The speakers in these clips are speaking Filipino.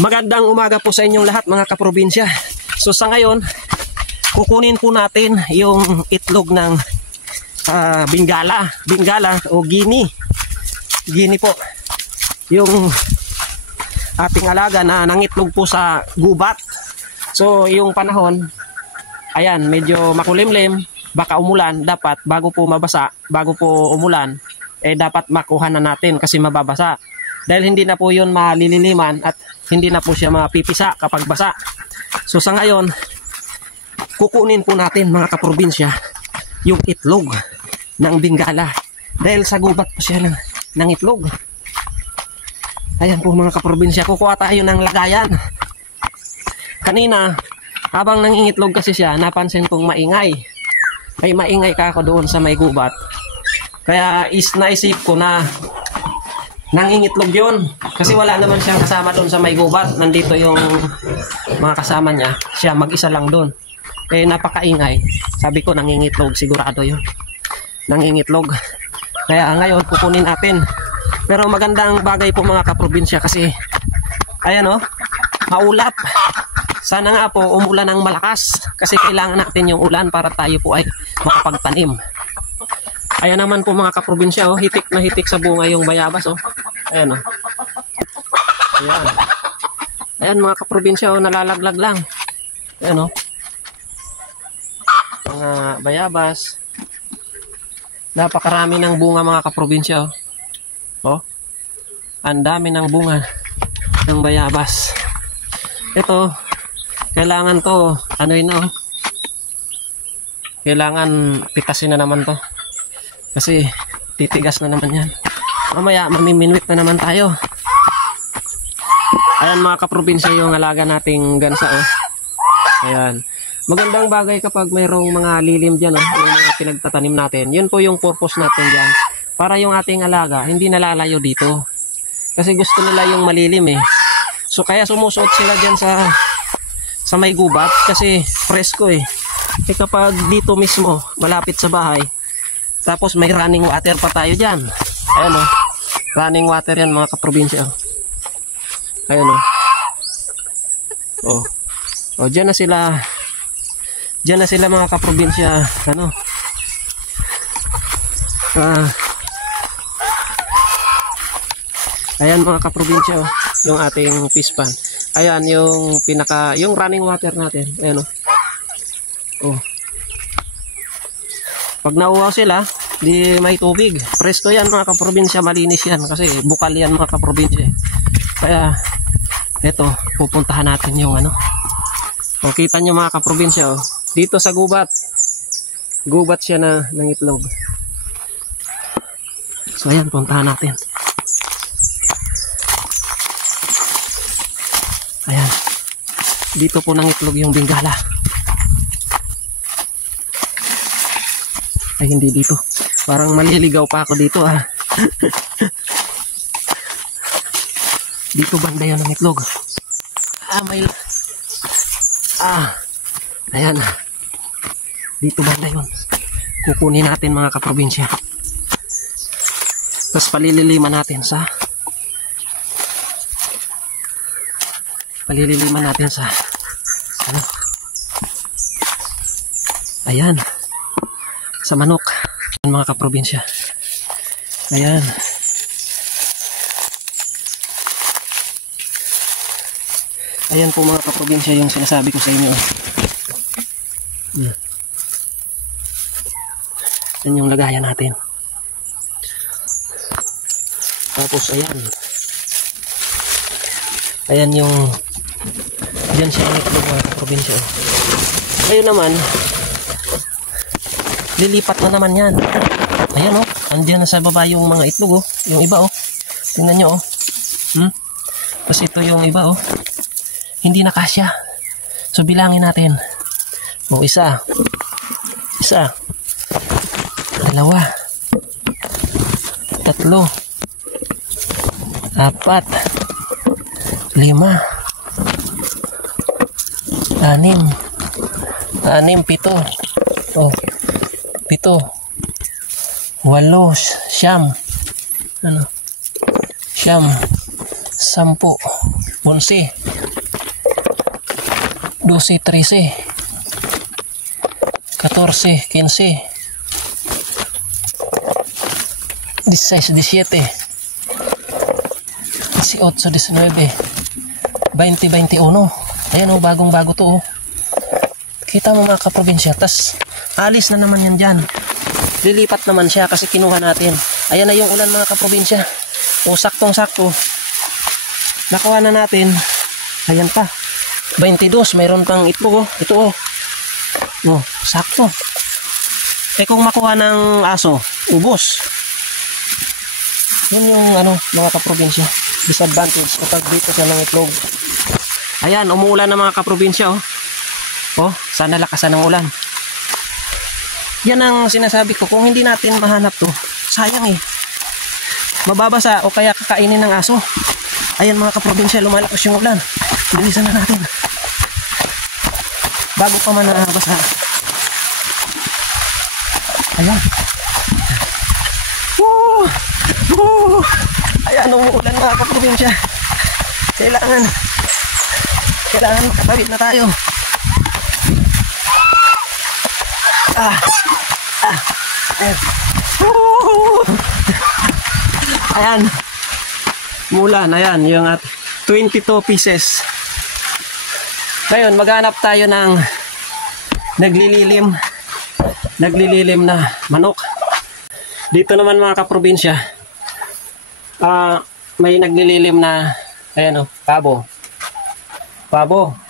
Magandang umaga po sa inyong lahat mga kaprobinsya. So sa ngayon, kukunin po natin yung itlog ng Bengala o Guinea. Guinea po. Yung ating alaga na nangitlog po sa gubat. So yung panahon, ayan, medyo makulimlim, baka umulan. Dapat bago po mabasa, bago po umulan, dapat makuha na natin kasi mababasa. Dahil hindi na po yun malililiman at hindi na po siya mapipisa kapag basa. So sa ngayon, kukunin po natin mga kaprobinsya yung itlog ng Bengala. Dahil sa gubat po siya ng itlog. Ayan po mga kaprobinsya, kukuha tayo ng lagayan. Kanina, habang nangingitlog kasi siya, napansin kong maingay. Ay maingay ka ako doon sa may gubat. Kaya naisip ko na nangingitlog yun. Kasi wala naman siyang kasama doon sa may gubat. Nandito yung mga kasama niya. Siya mag-isa lang doon. Napakaingay. Sabi ko nangingitlog. Sigurado yun. Nangingitlog. Kaya ngayon kukunin natin. Pero magandang bagay po mga kaprobinsya kasi ayan o, maulap. Sana nga po umulan ng malakas. Kasi kailangan natin yung ulan para tayo po ay makapagtanim. Ayan naman po mga kaprobinsya, oh, hitik na hitik sa bunga yung bayabas. Oh. Ayan, oh. Ayan. Ayan mga kaprobinsya, oh, nalalaglag lang. Ayan, oh. Mga bayabas. Napakarami ng bunga mga kaprobinsya. Oh. Ang dami ng bunga ng bayabas. Ito, kailangan to, ano yun, oh. Kailangan pitasin na naman to. Kasi titigas na naman yan. Mamaya mamiminwit na naman tayo. Ayan mga kaprobinsya yung alaga nating gansa. Oh. Ayan. Magandang bagay kapag mayroong mga lilim dyan. Oh, yung mga pinagtatanim natin. Yun po yung purpose natin dyan. Para yung ating alaga hindi nalalayo dito. Kasi gusto nila yung malilim eh. So kaya sumusuot sila dyan sa may gubat. Kasi presko eh. Kapag dito mismo malapit sa bahay, tapos may running water pa tayo dyan. Ayan o. Running water yan mga kaprobinsya. Ayan o. O. Dyan na sila. Dyan na sila mga kaprobinsya. Ano? Ayan mga kaprobinsya o. Yung ating fish pan. Ayan yung yung running water natin. Ayan o. O. Pag nauwaw sila, di may tubig. Presko yan mga kaprobinsya, malinis yan. Kasi bukal yan mga kaprobinsya. Kaya, eto, pupuntahan natin yung ano. O, kita nyo mga kaprobinsya, oh. Dito sa gubat. Gubat siya na ng itlog. So, ayan, puntahan natin. Ayan. Dito po ng itlog yung Bengala. Ay hindi dito. Parang maliligaw pa ako dito ah. Dito banda yun ang itlog. Ayan. Dito banda yun. Kukunin natin mga kaprobinsya. Tapos palililiman natin sa ano? Ayan. Sa manok mga kaprobinsya. Ayan. Ayan po mga kaprobinsya yung sinasabi ko sa inyo. Yan yung lagayan natin. Tapos ayan. Ayan yung dyan siya ang itlog mga kaprobinsya. Ngayon naman lilipat na naman yan. Ayan o. Andiyan na sa baba yung mga itlog o. Yung iba o. Tingnan nyo o. Tapos ito yung iba o. Hindi na kasya. So bilangin natin. O isa. Dalawa. Tatlo. Apat. 5. 6. 7. O. 7, 8, 9, 10, 10, 11, 12, 13, 14, 15, 16, 17, 18, 19, 20, 21. Ayan o, bagong-bago to o. Kita mo mga kaprobinsya. Tas, alis na naman yan dyan. Lilipat naman siya kasi kinuha natin. Ayan na yung ulan mga kaprobinsya. O, saktong-sakto. Nakuha na natin. Ayan pa. 22. Mayroon pang itlog o. Ito o. No, sakto. Eh kung makuha ng aso, ubos. Yun yung ano, mga kaprobinsya. Disadvantage kapag dito siya ng itlog. Ayan, umuulan na mga kaprobinsya oh. Oh, sana lakasan ng ulan. Yan ang sinasabi ko, kung hindi natin mahanap to, sayang eh. Mababasa o kaya kakainin ng aso. Ayan mga kaprobinsya, lumalakas yung ulan. Bilisan na natin. Bago pa man nabasa. Ayan. Woo! Woo! Ayan, umuulan mga kaprobinsya. Kailangan makatawid na tayo. Ayan. Ayan. Mulan, ayan, yung at 22 pieces. Ngayon, maghanap tayo ng naglililim na manok. Dito naman mga kaprobinsya, may naglililim na, ayan o, pabo.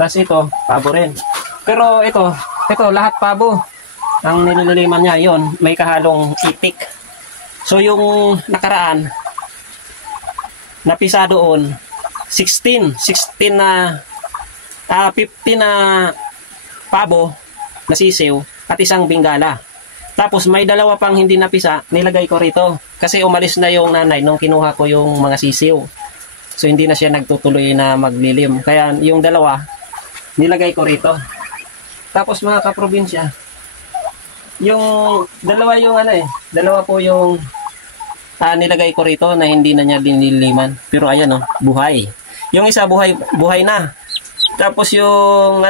Tapos ito, pabo rin. Pero ito lahat pabo. Ang nililiman niya, yon may kahalong itik. So yung nakaraan, napisa doon, 15 na 15 na pabo na sisiw at isang bingala. Tapos may dalawa pang hindi napisa, nilagay ko rito. Kasi umalis na yung nanay nung kinuha ko yung mga sisiw. So hindi na siya nagtutuloy na maglilim. Kaya yung dalawa, nilagay ko rito. Tapos mga kaprobinsya, yung dalawa po yung nilagay ko rito na hindi na niya diniliman. Pero ayan buhay. Yung isa buhay na. Tapos yung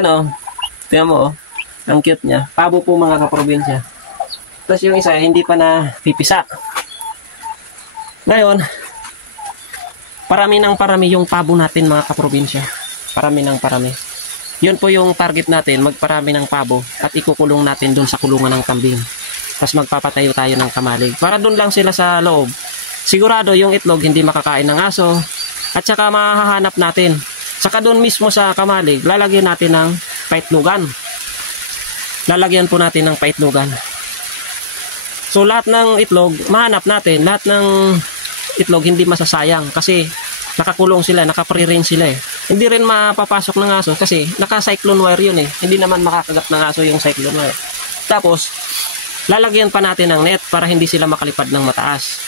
tingnan mo ang cute niya. Pabo po mga kaprobinsya. Tapos yung isa hindi pa na pipisa. Ngayon, parami yung pabo natin mga kaprobinsya. Parami. Yun po yung target natin, magparami ng pabo at ikukulong natin dun sa kulungan ng kambing. Tapos magpapatayo tayo ng kamalig. Para dun lang sila sa loob. Sigurado yung itlog hindi makakain ng aso at saka mahahanap natin. Saka dun mismo sa kamalig, lalagyan natin ng paitlugan. Lalagyan po natin ng paitlugan. So lahat ng itlog, mahanap natin. Lahat ng itlog hindi masasayang kasi nakakulong sila, naka-free-range sila eh. Hindi rin mapapasok ng aso kasi naka-cyclone wire yun eh. Hindi naman makakagat ng aso yung cyclone wire. Tapos, lalagyan pa natin ng net para hindi sila makalipad ng mataas.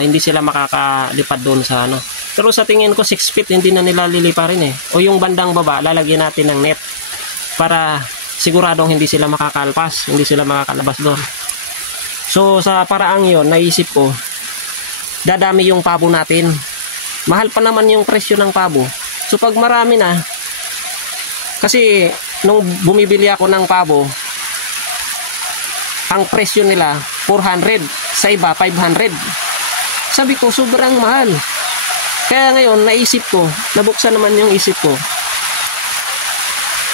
Hindi sila makakalipad doon sa Pero sa tingin ko 6 feet hindi na nila liliparin eh. O yung bandang baba, lalagyan natin ng net para siguradong hindi sila makakalpas, hindi sila makakalabas doon. So sa paraang yon, naisip ko, dadami yung pabo natin. Mahal pa naman yung presyo ng pabo. So pag marami na, kasi nung bumibili ako ng pabo, ang presyo nila 400, sa iba 500. Sabi ko sobrang mahal. Kaya ngayon naisip ko, nabuksan naman yung isip ko,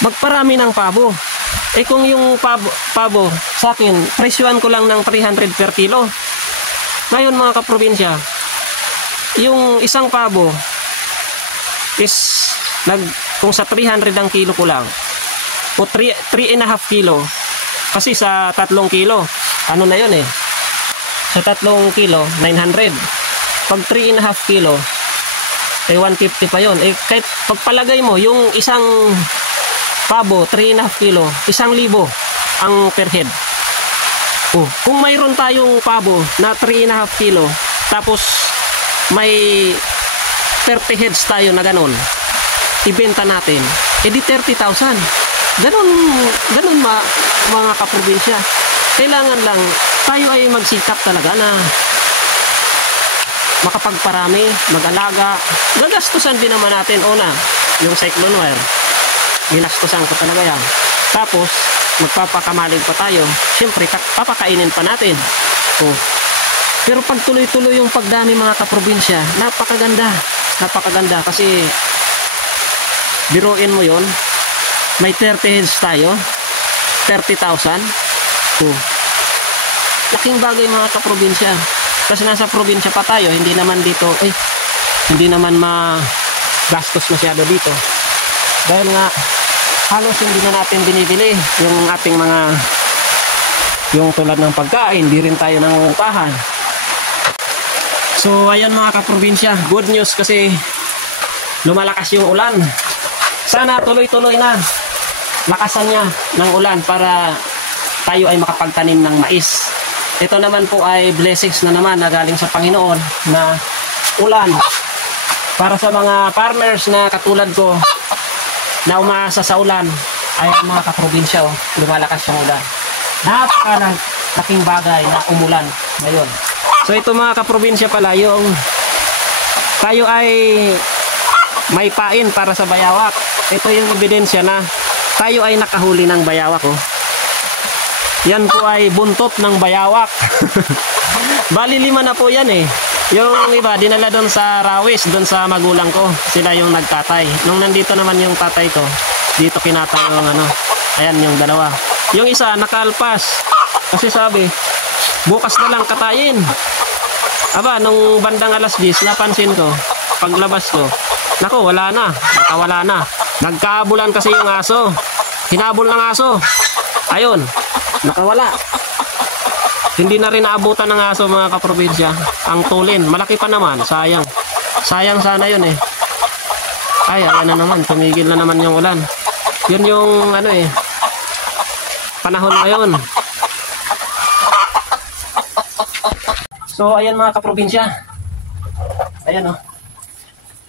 magparami ng pabo. Eh kung yung pabo sa akin, presyoan ko lang ng 300 per kilo. Ngayon mga kaprobinsya, yung isang pabo is kung sa 300 ang kilo ko lang o 3.5 kilo kasi sa 3 kilo na yun eh, sa 3 kilo 900, pag 3.5 kilo 150 pa yun eh. Kahit pagpalagay mo yung isang pabo 3.5 kilo 1,000 ang per head. Kung mayroon tayong pabo na 3.5 kilo tapos may 30 heads tayo na ganun, ibenta natin, edi 30,000. Ganun mga kaprobinsya. Kailangan lang tayo ay magsikap talaga na makapagparami, mag-alaga. Gagastusan din naman natin. Una, yung cyclone wire. Ginastusan ko talaga yan. Tapos, magpapakamalig pa tayo. Siyempre, papakainin pa natin. Oh. Pero pag tuloy-tuloy yung pagdami mga kaprobinsya, napakaganda. Napakaganda kasi biruin mo yon, may 30 heads tayo, 30,000. Oh. Laking bagay mga kaprobinsya. Kasi nasa probinsya pa tayo, hindi naman dito, hindi naman magastos masyado dito. Dahil nga, halos hindi na natin binibili yung ating mga, yung tulad ng pagkain, di rin tayo nangungupahan. So, ayan mga kaprobinsya, good news kasi lumalakas yung ulan. Sana tuloy-tuloy na lakasan niya ng ulan para tayo ay makapagtanim ng mais. Ito naman po ay blessings na naman na galing sa Panginoon na ulan para sa mga farmers na katulad ko na umaasa sa ulan. Ay mga kaprobinsya, lumalakas yung ulan. Napakalaking bagay na umulan ngayon. So ito mga kaprobinsya pala, yung tayo ay may pain para sa bayawak. Ito yung ebidensya na tayo ay nakahuli ng bayawak. Oh. Yan po ay buntot ng bayawak. Bali 5 na po yan eh. Yung iba dinala doon sa rawis, doon sa magulang ko. Sila yung nagtatay. Nung nandito naman yung tatay ko, dito kinatay yung ano. Ayan yung dalawa. Yung isa nakalpas. Kasi sabi, bukas na lang katayin. Aba, nung bandang alas 10, napansin ko, paglabas ko, nako, wala na. Nakawala na. Nagkabulan kasi yung aso. Hinabol ng aso. Ayun. Nakawala. Hindi na rin naabutan ng aso mga kaprobinsya. Ang tulin, malaki pa naman. Sayang. Sayang sana yun eh. Ay, ayan na naman. Tumigil na naman yung ulan. Yun yung ano eh. Panahon ngayon. So, ayan mga kaprobinsya. Ayan oh.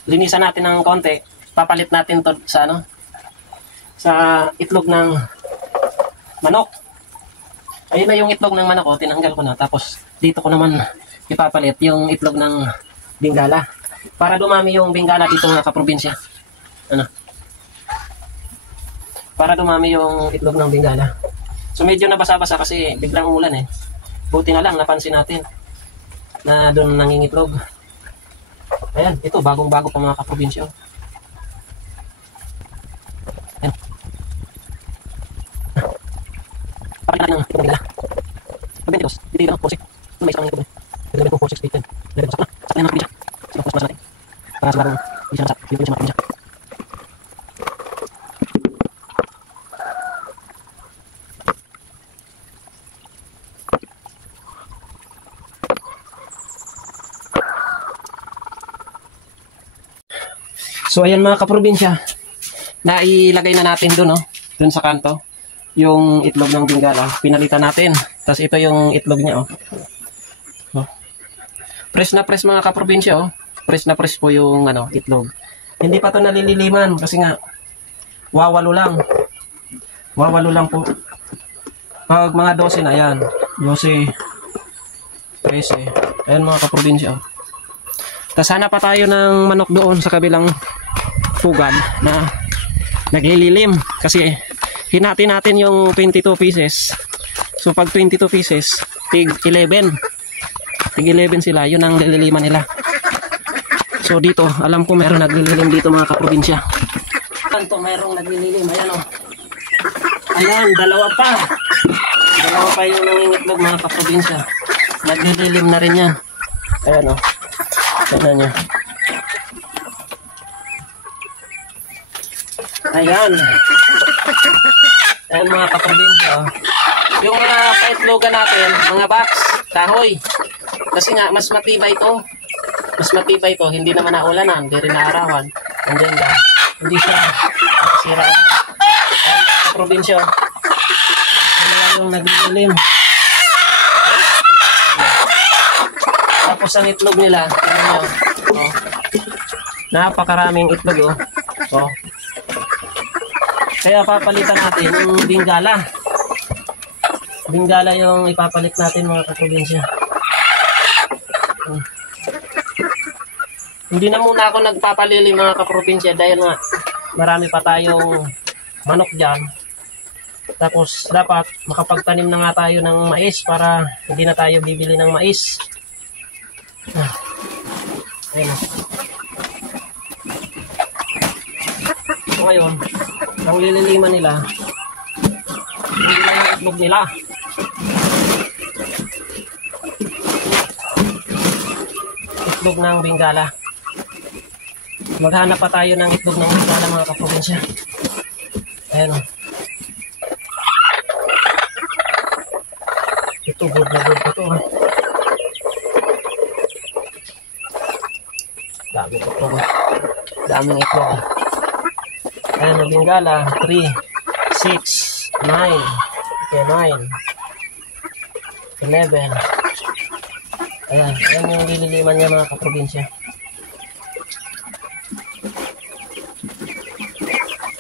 Linisan natin ng konti. Papalit natin to sa ano. Sa itlog ng manok. Ayun na yung itlog ng manok ko, tinanggal ko na. Tapos dito ko naman ipapalit yung itlog ng Bengala. Para dumami yung Bengala dito mga kaprobinsya. Ano? Para dumami yung itlog ng Bengala. So medyo nabasa-basa kasi biglang umulan eh. Buti na lang napansin natin na doon nangingitlog. Ayan, ito bagong-bago pa mga kaprobinsya. Ayan. Pakita natin ng itlog ng Bengala. Pag-bentikos, dito lang, posik. May isang itlog. Dito lang, posik, dito. Dito lang, sakla. Sakla ng kaprobinsya. Sakla, posik natin. Para sa bagong, hindi siya nasak. Dito siya mga kaprobinsya. So ayan mga kaprobinsya, nailagay na natin doon, doon sa kanto, yung itlog ng Bengala. Pinalitan natin. Tapos ito yung itlog niya, oh. Fresh na fresh mga kaprobinsya, oh. Fresh na fresh po yung ano, itlog. Hindi pa to nalililiman kasi nga wawalo lang. Wawalo lang po. Pag mga 12 na yan, 12, 13. Ayan mga kaprobinsya, oh. Tapos hanap pa tayo ng manok doon sa kabilang pugad na naglililim kasi hinati natin yung 22 pieces. So pag 22 pieces, tig 11 sila, yun ang nililiman nila. So dito, alam ko meron naglililim dito mga kaprobinsya. Kanto merong naglililim, ayan o. Ayan, dalawa pa yung nangingitlog mga kaprobinsya. Naglililim na rin yan. Ayan o. Tignan nyo. Ayan. Ayan mga kaprobinsya. Yung mga kaitlogan natin, mga box, kahoy. Kasi nga, mas matibay ito. Mas matibay ito. Hindi naman naulanan. Hindi rin naarawan. Andyan ka. Hindi siya sira. Ayan mga kaprobinsya. Ayan yung naglilim. Tapos ang itlog nila, ano, oh, napakaraming itlog, oh. Oh. Kaya papalitan natin yung Bengala. Bengala yung ipapalit natin mga kaprobinsya. Hindi na muna ako nagpapalili mga kaprobinsya dahil nga marami pa tayong manok dyan. Tapos dapat makapagtanim na nga tayo ng mais para hindi na tayo bibili ng mais. Ayun. So ngayon, ang lililiman nila, hindi na yung itlog nila. Itlog ng Bengala. Maghanap pa tayo ng itlog ng Bengala mga kaprobinsya. Ayan o. Ito good na good ito. Dami ito. Daming itlog. Ayan o, Bengala. 3, 6, 9. Okay, 9. 11. Ayan, yan yung lililiman niya mga kaprobinsya.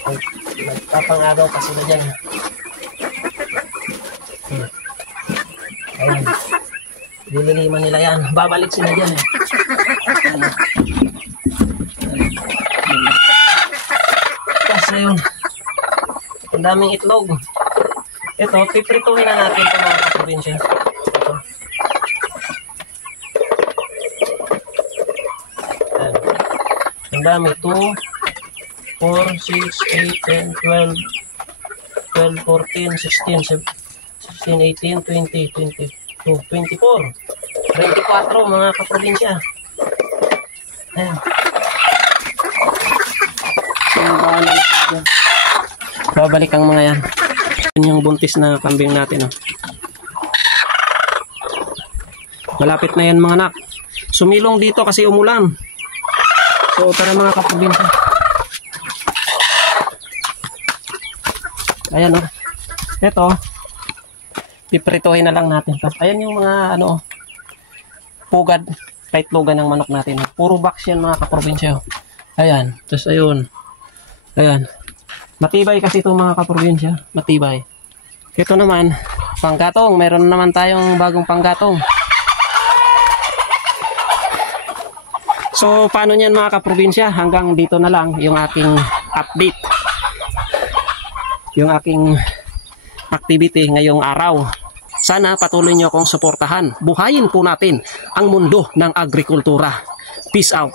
Ay, nagpapangagaw pa sila dyan. Ayan, lililiman nila yan. Babalik sila dyan. Kasi yun, ang daming itlog. Ito, piprituhin na natin ito mga kaprobinsya. Ito. Ang dami, 2, 4, 6, 8, 10, 12, 12, 14, 16, 16, 18, 20, 22, 24, 24 mga kaprobinsya. Ayan. Babalik ang mga yan. Yan yung buntis na kambing natin. Oh. Malapit na yan mga anak. Sumilong dito kasi umulan. So tara mga kaprobinsya. Ayan o. Ito. Piprituhin na lang natin. Ayan yung mga ano. Pugad. Kaitlogan ng manok natin. Puro box yan mga kaprobinsya. Ayan. Tapos ayun. Ayan. Matibay kasi itong mga kaprobinsya. Matibay. Ito naman. Panggatong. Meron naman tayong bagong panggatong. So, paano niyan mga kaprobinsya? Hanggang dito na lang yung aking update. Yung aking activity ngayong araw. Sana patuloy niyo akong suportahan. Buhayin po natin ang mundo ng agrikultura. Peace out.